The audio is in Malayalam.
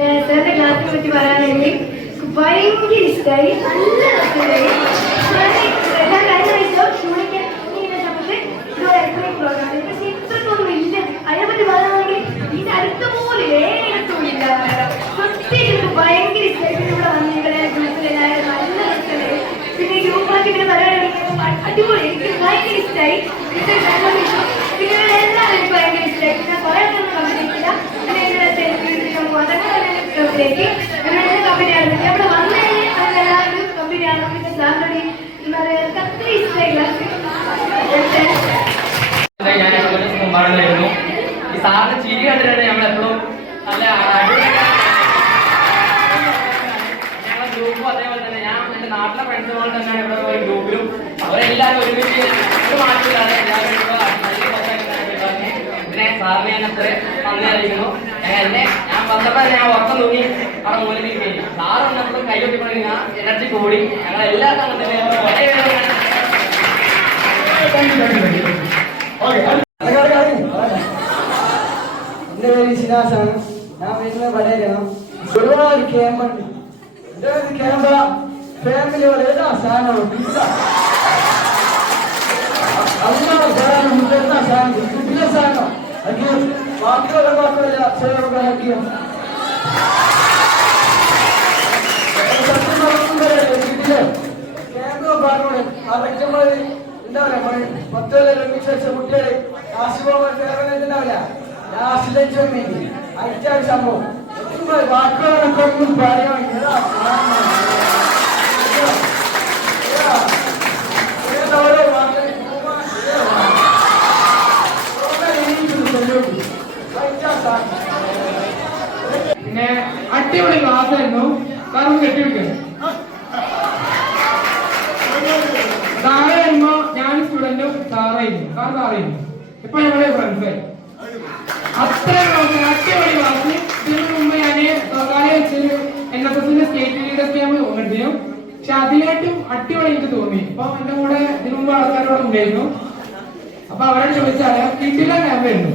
പിന്നെ സാറിന്റെ ക്ലാസ്സിനെ പറ്റി പറയാനാണെങ്കിൽ ഭയങ്കര ഇഷ്ടമായി, നല്ല രസമായി. എല്ലാം കഴിഞ്ഞ ആഴ്ച ഷൂണിക്ക് സമയത്ത് ഇതുപോലെ എത്രയും പ്രോഗ്രാം, പക്ഷെ ഇത്രക്കൊന്നും ഇല്ല. അതിനെപ്പറ്റി പറയുകയാണെങ്കിൽ ഇതിന്റെ അടുത്ത പോലെ ഏഴെടുത്തുമില്ല. പ്രത്യേകിച്ച് ഭയങ്കര ഇഷ്ടമായി. പിന്നെ ഇവിടെ വന്നിങ്ങനെ ഗ്രൂപ്പിലെല്ലാവരും നല്ല രസമായി. പിന്നെ ഗ്രൂപ്പാക്കി ഇങ്ങനെ പറയുകയാണെങ്കിൽ അടിപൊളി, എനിക്ക് ഭയങ്കര ഇഷ്ടമായി. പിന്നെ എല്ലാവരും എനിക്ക് ഭയങ്കര ഇഷ്ടമായി. പിന്നെ കുറെ ഒന്നും കമ്പനിക്കില്ല. പിന്നെ ഇങ്ങനെ കമ്പനിക്ക് കമ്പനിയാണ് ഇവിടെ വന്നതിന് അതെല്ലാവരും കമ്പനിയാണ്. പിന്നെ സാറിനോട് അത്ര ഇഷ്ടമായില്ല. ഈ സാറിന് ചിരി കണ്ടിട്ടുണ്ട് നമ്മളെപ്പോഴും നല്ല ഞങ്ങളെ ഗ്രൂപ്പും അതേപോലെ തന്നെ ഞാൻ എൻ്റെ നാട്ടിലെ ഫ്രണ്ട്സ് പോലെ തന്നെയാണ് ഇവിടെ ഒരു ഗ്രൂപ്പിലും അവരെല്ലാവരും ഒരുമിച്ച് ഒരു മാറ്റമില്ലാതെ എല്ലാവരും പിന്നെ സാറിനെ ഞാൻ അത്ര നന്ദി അറിയിക്കുന്നു. ഞാൻ വന്നപ്പോൾ ഞാൻ ഉറക്കം തൂങ്ങി അവിടെ മൂലത്തിൽ കഴിഞ്ഞു. സാറ് വന്നപ്പോഴും കൈകൊട്ടിക്കൊണ്ട് ഞാൻ എനർജി കൂടി. ഞങ്ങളെല്ലാവർക്കും അങ്ങനെ തന്നെ എന്റെ പേര് ശിനാസാണ്. ഞാൻ വീട്ടിലെ പടയിലാണ്. ഒരുപാട് ക്യാമ്പുണ്ട്. ക്യാമ്പ ഫാമിലിയോട് ഏതാ സാധനമാണ് മുതിർന്ന സാധനം കിട്ടിയ സാധനം അയ്യോ വാക്കുകളുടെ മാത്രമല്ല അക്ഷരമൊക്കെ ക്യാമ്പ് പറഞ്ഞോളെ ആ വ്യക്തമായി എന്താ പറയാ 10 ലക്ഷ കുട്ടികളെ കാശുപോകാൻ സേവനത്തിനാവില്ല. ലാസ്റ്റിലേക്ക് വേണ്ടി അയച്ച സംഭവം വാക്കുകളൊക്കെ ഒന്നും പറയാൻ ഓരോ വാക്കുകൾ പിന്നെ അടിപൊളി ക്ലാസ് ആയിരുന്നു. കാരണം കെട്ടിവെക്കുന്നു താഴെ വരുമ്പോ ഞാൻ സ്റ്റുഡന്റും സാറായിരുന്നു. കാരണം സാറായിരുന്നു ഇപ്പൊ ഞങ്ങളെ ഫ്രണ്ട്സായി. അത്ര അടിപൊളി ക്ലാസ്. ഇതിനു മുമ്പ് ഞാന് സ്വകാര്യ വെച്ചൊരു NSSന്റെ സ്റ്റേറ്റ് ലീഡർ ക്യാമ്പ് തോന്നിയിരുന്നു. പക്ഷെ അതിലേറ്റും അടിപൊളി എനിക്ക് തോന്നി. അപ്പൊ എന്റെ കൂടെ ഇതിനു മുമ്പ് ആൾക്കാരോട് ഉണ്ടായിരുന്നു. അപ്പൊ അവരോട് ചോദിച്ചാല് കിട്ടില്ല ക്യാമ്പായിരുന്നു.